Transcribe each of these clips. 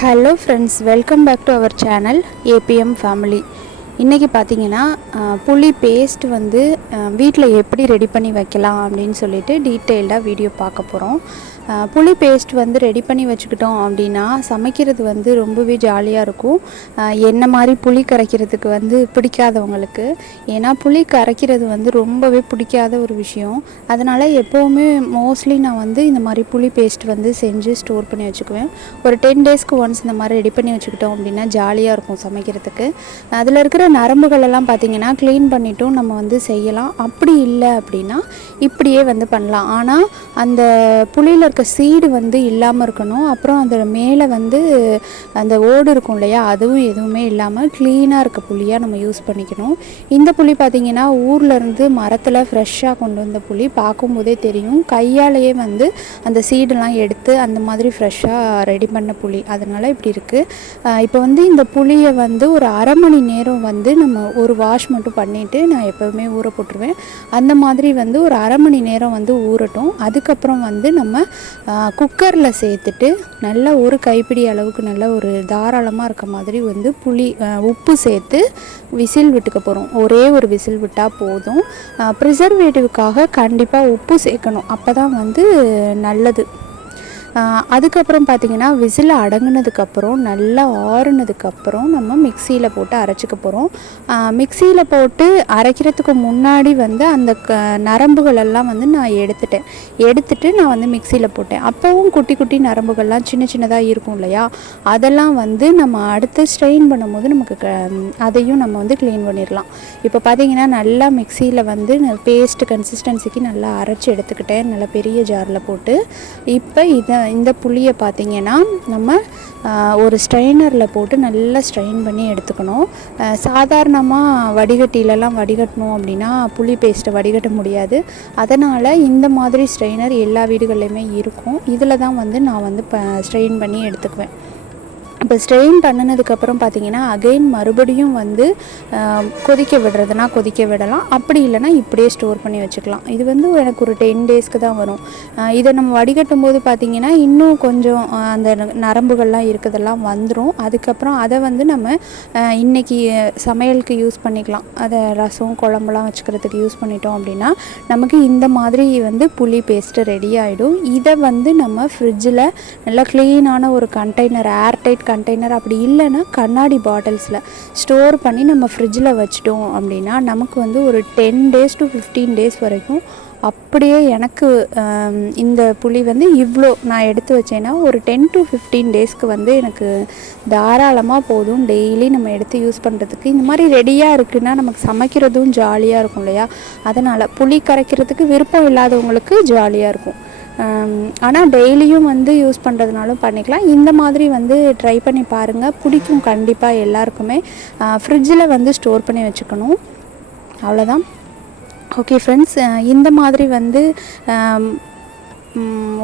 Hello friends, welcome back to our channel ABM family. இன்றைக்கி பார்த்தீங்கன்னா புளி பேஸ்ட் வந்து வீட்டில் எப்படி ரெடி பண்ணி வைக்கலாம் அப்படின்னு சொல்லிட்டு டீட்டெயில்டாக வீடியோ பார்க்க போகிறோம். புளி பேஸ்ட் வந்து ரெடி பண்ணி வச்சுக்கிட்டோம் அப்படின்னா சமைக்கிறது வந்து ரொம்பவே ஜாலியாக இருக்கும். என்ன மாதிரி புளி கரைக்கிறதுக்கு வந்து பிடிக்காதவங்களுக்கு, ஏன்னா புளி கரைக்கிறது வந்து ரொம்பவே பிடிக்காத ஒரு விஷயம். அதனால் எப்போவுமே மோஸ்ட்லி நான் வந்து இந்த மாதிரி புளி பேஸ்ட் வந்து செஞ்சு ஸ்டோர் பண்ணி வச்சுக்குவேன். ஒரு 10 டேஸ்க்கு ஒன்ஸ் இந்த மாதிரி ரெடி பண்ணி வச்சுக்கிட்டோம் அப்படின்னா ஜாலியாக இருக்கும் சமைக்கிறதுக்கு. அதில் இருக்கிற நரம்புகளெல்லாம் பார்த்திங்கன்னா க்ளீன் பண்ணிட்டும் நம்ம வந்து செய்யலாம். அப்படி இல்லை அப்படின்னா இப்படியே வந்து பண்ணலாம். ஆனால் அந்த புளியில் இருக்க சீடு வந்து இல்லாமல் இருக்கணும். அப்புறம் அதில் மேலே வந்து அந்த ஓடு இருக்கும் இல்லையா, அதுவும் எதுவுமே இல்லாமல் க்ளீனாக இருக்க புளியாக நம்ம யூஸ் பண்ணிக்கணும். இந்த புளி பார்த்திங்கன்னா ஊர்லேருந்து மரத்தில் ஃப்ரெஷ்ஷாக கொண்டு வந்த புளி, பார்க்கும்போதே தெரியும். கையாலேயே வந்து அந்த சீடெல்லாம் எடுத்து அந்த மாதிரி ஃப்ரெஷ்ஷாக ரெடி பண்ண புளி, அதனால் இப்படி இருக்குது. இப்போ வந்து இந்த புளியை வந்து ஒரு அரை மணி நேரம் வந்து நம்ம ஒரு வாஷ் மட்டும் பண்ணிவிட்டு நான் எப்போவுமே ஊற போட்டுருவேன். அந்த மாதிரி வந்து ஒரு அரை மணி நேரம் வந்து ஊறட்டும். அதுக்கப்புறம் வந்து நம்ம குக்கரில் சேர்த்துட்டு நல்லா ஒரு கைப்பிடி அளவுக்கு நல்லா ஒரு தாராளமாக இருக்க மாதிரி வந்து உப்பு சேர்த்து விசில் விட்டுக்க போகிறோம். ஒரே ஒரு விசில் விட்டால் போதும். ப்ரிசர்வேட்டிவ்க்காக கண்டிப்பாக உப்பு சேர்க்கணும், அப்போ தான் வந்து நல்லது. அதுக்கப்புறம் பார்த்திங்கன்னா விசில் அடங்கினதுக்கப்புறம் நல்லா ஆறுனதுக்கப்புறம் நம்ம மிக்சியில் போட்டு அரைச்சிக்க போகிறோம். மிக்சியில் போட்டு அரைக்கிறதுக்கு முன்னாடி வந்து அந்த நரம்புகளெல்லாம் வந்து நான் எடுத்துட்டு நான் வந்து மிக்சியில் போட்டேன். அப்போவும் குட்டி குட்டி நரம்புகள்லாம் சின்ன சின்னதாக இருக்கும் இல்லையா, அதெல்லாம் வந்து நம்ம அடுத்து ஸ்ட்ரெயின் பண்ணும்போது நமக்கு அதையும் நம்ம வந்து க்ளீன் பண்ணிடலாம். இப்போ பார்த்திங்கன்னா நல்லா மிக்சியில் வந்து பேஸ்ட் கன்சிஸ்டன்சிக்கு நல்லா அரைச்சி எடுத்துக்கிட்டேன், நல்லா பெரிய ஜாரில் போட்டு. இப்போ இந்த புளியை பார்த்திங்கன்னா நம்ம ஒரு ஸ்ட்ரெயினரில் போட்டு நல்லா ஸ்ட்ரெயின் பண்ணி எடுத்துக்கணும். சாதாரணமாக வடிகட்டிலெல்லாம் வடிகட்டணும் அப்படின்னா புளி பேஸ்ட்டை வடிகட்ட முடியாது. அதனால் இந்த மாதிரி ஸ்ட்ரெயினர் எல்லா வீடுகள்லையுமே இருக்கும். இதில் தான் வந்து நான் வந்து ஸ்ட்ரெயின் பண்ணி எடுத்துக்குவேன். இப்போ ஸ்ட்ரெயின் பண்ணினதுக்கப்புறம் பார்த்திங்கன்னா அகைன் மறுபடியும் வந்து கொதிக்க விடுறதுனா கொதிக்க விடலாம். அப்படி இல்லைனா இப்படியே ஸ்டோர் பண்ணி வச்சுக்கலாம். இது வந்து எனக்கு ஒரு 10 டேஸ்க்கு தான் வரும். இதை நம்ம வடிகட்டும் போது பார்த்திங்கன்னா இன்னும் கொஞ்சம் அந்த நரம்புகள்லாம் இருக்கிறதெல்லாம் வந்துடும். அதுக்கப்புறம் அதை வந்து நம்ம இன்றைக்கி சமையலுக்கு யூஸ் பண்ணிக்கலாம். அதை ரசம் குழம்புலாம் வச்சுக்கிறதுக்கு யூஸ் பண்ணிட்டோம் அப்படின்னா நமக்கு இந்த மாதிரி வந்து புளி பேஸ்ட்டு ரெடி ஆகிடும். இதை வந்து நம்ம ஃப்ரிட்ஜில் நல்லா க்ளீனான ஒரு கண்டெய்னர், ஏர்டைட் கண்டெய்னர், அப்படி இல்லைன்னா கண்ணாடி பாட்டில்ஸில் ஸ்டோர் பண்ணி நம்ம ஃப்ரிட்ஜில் வச்சிட்டோம் அப்படின்னா நமக்கு வந்து ஒரு 10 டேஸ் to 15 டேஸ் வரைக்கும் அப்படியே எனக்கு இந்த புளி வந்து இவ்வளோ நான் எடுத்து வச்சேன்னா ஒரு 10 to 15 டேஸ்க்கு வந்து எனக்கு தாராளமாக போதும். டெய்லி நம்ம எடுத்து யூஸ் பண்ணுறதுக்கு இந்த மாதிரி ரெடியாக இருக்குன்னா நமக்கு சமைக்கிறதும் ஜாலியாக இருக்கும் இல்லையா. அதனால் புளி கரைக்கிறதுக்கு விருப்பம் இல்லாதவங்களுக்கு ஜாலியாக இருக்கும். ஆனால் டெய்லியும் வந்து யூஸ் பண்ணுறதுனாலும் பண்ணிக்கலாம். இந்த மாதிரி வந்து ட்ரை பண்ணி பாருங்கள், பிடிக்கும் கண்டிப்பாக எல்லாருக்குமே. ஃப்ரிட்ஜில் வந்து ஸ்டோர் பண்ணி வச்சுக்கணும், அவ்வளோதான். ஓகே ஃப்ரெண்ட்ஸ், இந்த மாதிரி வந்து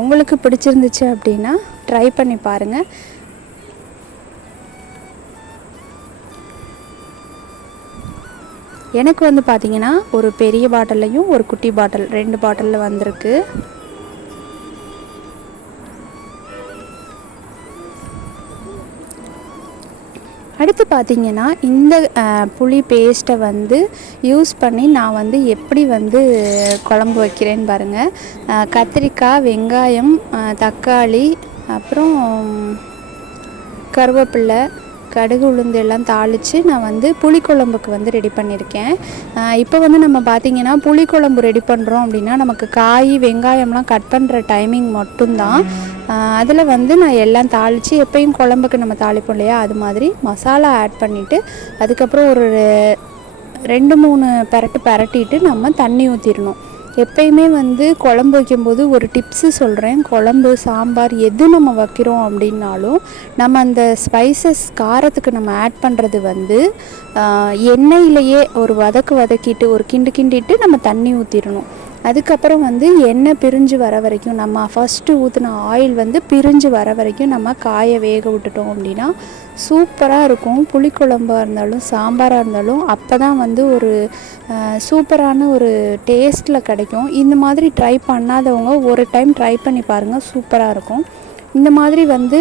உங்களுக்கு பிடிச்சிருந்துச்சு அப்படின்னா ட்ரை பண்ணி பாருங்கள். எனக்கு வந்து பார்த்திங்கன்னா ஒரு பெரிய பாட்டில்லையும் ஒரு குட்டி பாட்டில் 2 பாட்டிலில் வந்திருக்கு. அடுத்து பார்த்திங்கன்னா இந்த புளி பேஸ்ட்டை வந்து யூஸ் பண்ணி நான் வந்து எப்படி வந்து குழம்பு வைக்கிறேன்னு பாருங்கள். கத்திரிக்காய், வெங்காயம், தக்காளி, அப்புறம் கருவேப்பிலை, கடுகு, உளுந்து எல்லாம் தாளித்து நான் வந்து புளிக்குழம்புக்கு வந்து ரெடி பண்ணியிருக்கேன். இப்போ வந்து நம்ம பார்த்திங்கன்னா புளிக்குழம்பு ரெடி பண்ணுறோம் அப்படின்னா நமக்கு காய் வெங்காயம்லாம் கட் பண்ணுற டைமிங் மட்டும்தான். அதில் வந்து நான் எல்லாம் தாளித்து, எப்பயும் குழம்புக்கு நம்ம தாளிப்போம் இல்லையா, அது மாதிரி மசாலா ஆட் பண்ணிவிட்டு அதுக்கப்புறம் ஒரு 2-3 பரட்டிட்டு நம்ம தண்ணி ஊற்றிடணும். எப்பயுமே வந்து குழம்பு வைக்கும்போது ஒரு டிப்ஸு சொல்கிறேன். குழம்பு, சாம்பார் எது நம்ம வைக்கிறோம் அப்படின்னாலும் நம்ம அந்த ஸ்பைசஸ் காரத்துக்கு நம்ம ஆட் பண்ணுறது வந்து எண்ணெயிலேயே ஒரு வதக்கிட்டு ஒரு கிண்டிட்டு நம்ம தண்ணி ஊற்றிடணும். அதுக்கப்புறம் வந்து எண்ணெய் பிரிஞ்சு வர வரைக்கும், நம்ம ஃபஸ்ட்டு ஊற்றின ஆயில் வந்து பிரிஞ்சு வர வரைக்கும் நம்ம காயை வேக விட்டுட்டோம் அப்படின்னா சூப்பராக இருக்கும். புளிக்குழம்பாக இருந்தாலும் சாம்பாராக இருந்தாலும் அப்போ தான் வந்து ஒரு சூப்பரான ஒரு டேஸ்ட்டில் கிடைக்கும். இந்த மாதிரி ட்ரை பண்ணாதவங்க ஒரு டைம் ட்ரை பண்ணி பாருங்கள், சூப்பராக இருக்கும். இந்த மாதிரி வந்து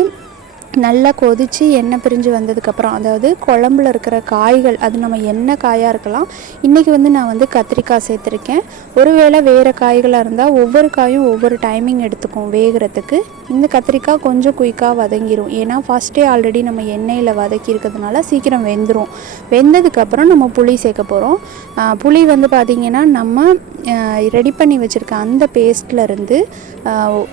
நல்லா கொதித்து எண்ணெய் பிரிஞ்சு வந்ததுக்கப்புறம், அதாவது குழம்புல இருக்கிற காய்கள், அது நம்ம என்ன காயாக இருக்கலாம். இன்றைக்கி வந்து நான் வந்து கத்திரிக்காய் சேர்த்துருக்கேன். ஒருவேளை வேறு காய்களாக இருந்தால் ஒவ்வொரு காயும் ஒவ்வொரு டைமிங் எடுத்துக்கும் வேகிறதுக்கு. இந்த கத்திரிக்காய் கொஞ்சம் குயிக்காக வதங்கிடும். ஏன்னா ஃபஸ்ட்டே ஆல்ரெடி நம்ம எண்ணெயில் வதக்கி இருக்கிறதுனால சீக்கிரம் வெந்துடும். வெந்ததுக்கப்புறம் நம்ம புளி சேர்க்க போகிறோம். புளி வந்து பார்த்திங்கன்னா நம்ம ரெடி பண்ணி வச்சுருக்க அந்த பேஸ்ட்லேருந்து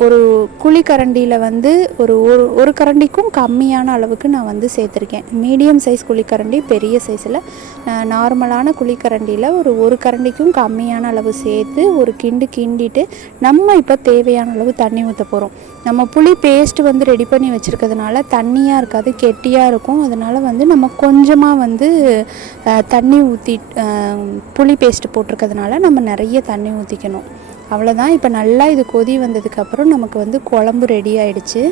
ஒரு குழிக்கரண்டியில் வந்து ஒரு கரண்டிக்கும் கம்மியான அளவுக்கு நான் வந்து சேர்த்துருக்கேன். மீடியம் சைஸ் குழிக்கரண்டி, பெரிய சைஸில் நார்மலான குழிக்கரண்டியில் ஒரு கரண்டிக்கும் கம்மியான அளவு சேர்த்து ஒரு கிண்டிட்டு நம்ம இப்போ தேவையான அளவு தண்ணி ஊற்ற போகிறோம். நம்ம புளி பேஸ்ட்டு வந்து ரெடி பண்ணி வச்சுருக்கிறதுனால தண்ணியாக இருக்காது, கெட்டியாக இருக்கும். அதனால் வந்து நம்ம கொஞ்சமாக வந்து தண்ணி ஊற்றி புளி பேஸ்ட்டு போட்டிருக்கிறதுனால நம்ம நிறைய தண்ணி ஊற்றிக்கணும். அவ்வளோதான். இப்போ நல்லா இது கொதி வந்ததுக்கப்புறம் நமக்கு வந்து குழம்பு ரெடி ஆகிடுச்சு.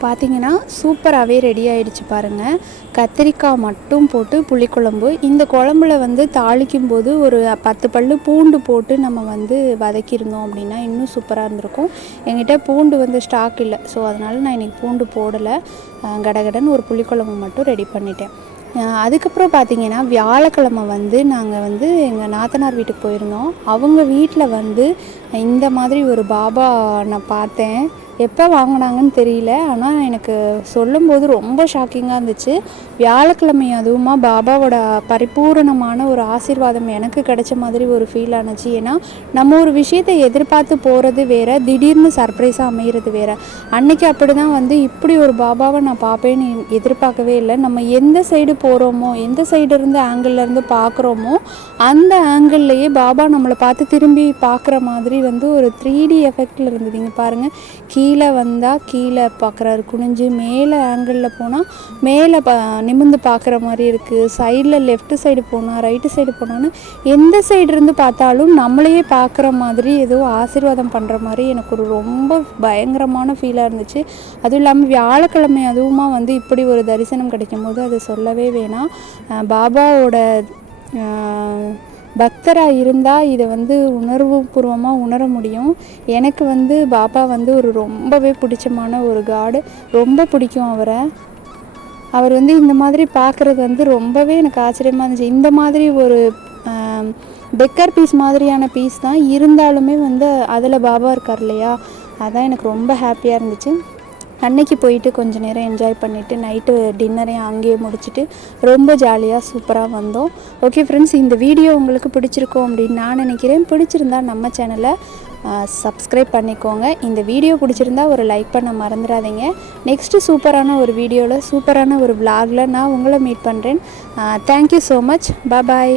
பார்த்திங்கன்னா சூப்பராகவே ரெடி ஆகிடுச்சு பாருங்கள். கத்திரிக்காய் மட்டும் போட்டு புளிக்குழம்பு. இந்த குழம்புல வந்து தாளிக்கும் போது ஒரு 10 பல்லு பூண்டு போட்டு நம்ம வந்து வதக்கியிருந்தோம் அப்படின்னா இன்னும் சூப்பராக இருந்திருக்கும். என்கிட்ட பூண்டு வந்து ஸ்டாக் இல்லை, ஸோ அதனால் நான் இன்றைக்கி பூண்டு போடலை. கடகடன்னு ஒரு புளிக்குழம்பு மட்டும் ரெடி பண்ணிட்டேன். அதுக்கப்புறம் பார்த்திங்கன்னா வியாழக்கிழமை வந்து நாங்கள் வந்து எங்கள் நாத்தனார் வீட்டுக்கு போயிருந்தோம். அவங்க வீட்டில் வந்து இந்த மாதிரி ஒரு பாபா நான் பார்த்தேன். எப்போ வாங்கினாங்கன்னு தெரியல, ஆனால் எனக்கு சொல்லும்போது ரொம்ப ஷாக்கிங்காக இருந்துச்சு. வியாழக்கிழமை அதுவுமா பாபாவோட பரிபூரணமான ஒரு ஆசீர்வாதம் எனக்கு கிடைச்ச மாதிரி ஒரு ஃபீல் ஆனுச்சு. ஏன்னா நம்ம ஒரு விஷயத்தை எதிர்பார்த்து போகிறது வேறு, திடீர்னு சர்ப்ரைஸாக அமைகிறது வேறு. அன்றைக்கி அப்படி தான் வந்து இப்படி ஒரு பாபாவை நான் பார்ப்பேன்னு எதிர்பார்க்கவே இல்லை. நம்ம எந்த சைடு போகிறோமோ, எந்த சைடு இருந்து ஆங்கிள்லேருந்து பார்க்குறோமோ அந்த ஆங்கிள்லேயே பாபா நம்மளை பார்த்து திரும்பி பார்க்குற மாதிரி வந்து ஒரு 3D எஃபெக்டில் இருந்ததுங்க பாருங்கள். கீழே வந்தால் கீழே பார்க்குறாரு குனிஞ்சு, மேலே ஆங்கிளில் போனால் மேலே நிமிர்ந்து பார்க்குற மாதிரி இருக்குது. சைடில் லெஃப்ட் சைடு போனால் ரைட்டு சைடு போனான்னு எந்த சைடு இருந்து பார்த்தாலும் நம்மளையே பார்க்குற மாதிரி ஏதோ ஆசீர்வாதம் பண்ணுற மாதிரி எனக்கு ஒரு ரொம்ப பயங்கரமான ஃபீலாக இருந்துச்சு. அதுவும் இல்லாமல் வியாழக்கிழமை அதுவுமா வந்து இப்படி ஒரு தரிசனம் கிடைக்கும் போது அது சொல்லவே வேணாம். பாபாவோட பக்தராக இருந்தால் இதை வந்து உணர்வுபூர்வமாக உணர முடியும். எனக்கு வந்து பாபா வந்து ஒரு ரொம்பவே பிடிச்சமான ஒரு காடு, ரொம்ப பிடிக்கும் அவரை. அவர் வந்து இந்த மாதிரி பார்க்குறது வந்து ரொம்பவே எனக்கு ஆச்சரியமாக இருந்துச்சு. இந்த மாதிரி ஒரு பெக்கர் பீஸ் மாதிரியான பீஸ் தான் இருந்தாலுமே வந்து அதில் பாபா இருக்கார் இல்லையா, அதான் எனக்கு ரொம்ப ஹாப்பியாக இருந்துச்சு. அன்னைக்கு போயிட்டு கொஞ்சம் நேரம் என்ஜாய் பண்ணிவிட்டு நைட்டு டின்னரையும் அங்கேயே முடிச்சுட்டு ரொம்ப ஜாலியாக சூப்பராக வந்தோம். ஓகே ஃப்ரெண்ட்ஸ், இந்த வீடியோ உங்களுக்கு பிடிச்சிருக்கோம் அப்படின்னு நான் நினைக்கிறேன். பிடிச்சிருந்தா நம்ம சேனலை சப்ஸ்கிரைப் பண்ணிக்கோங்க. இந்த வீடியோ பிடிச்சிருந்தா ஒரு லைக் பண்ண மறந்துடாதீங்க. நெக்ஸ்ட்டு சூப்பரான ஒரு வீடியோவில் சூப்பரான ஒரு விளாகில் நான் உங்களை மீட் பண்ணுறேன். Thank you so much. பாய்.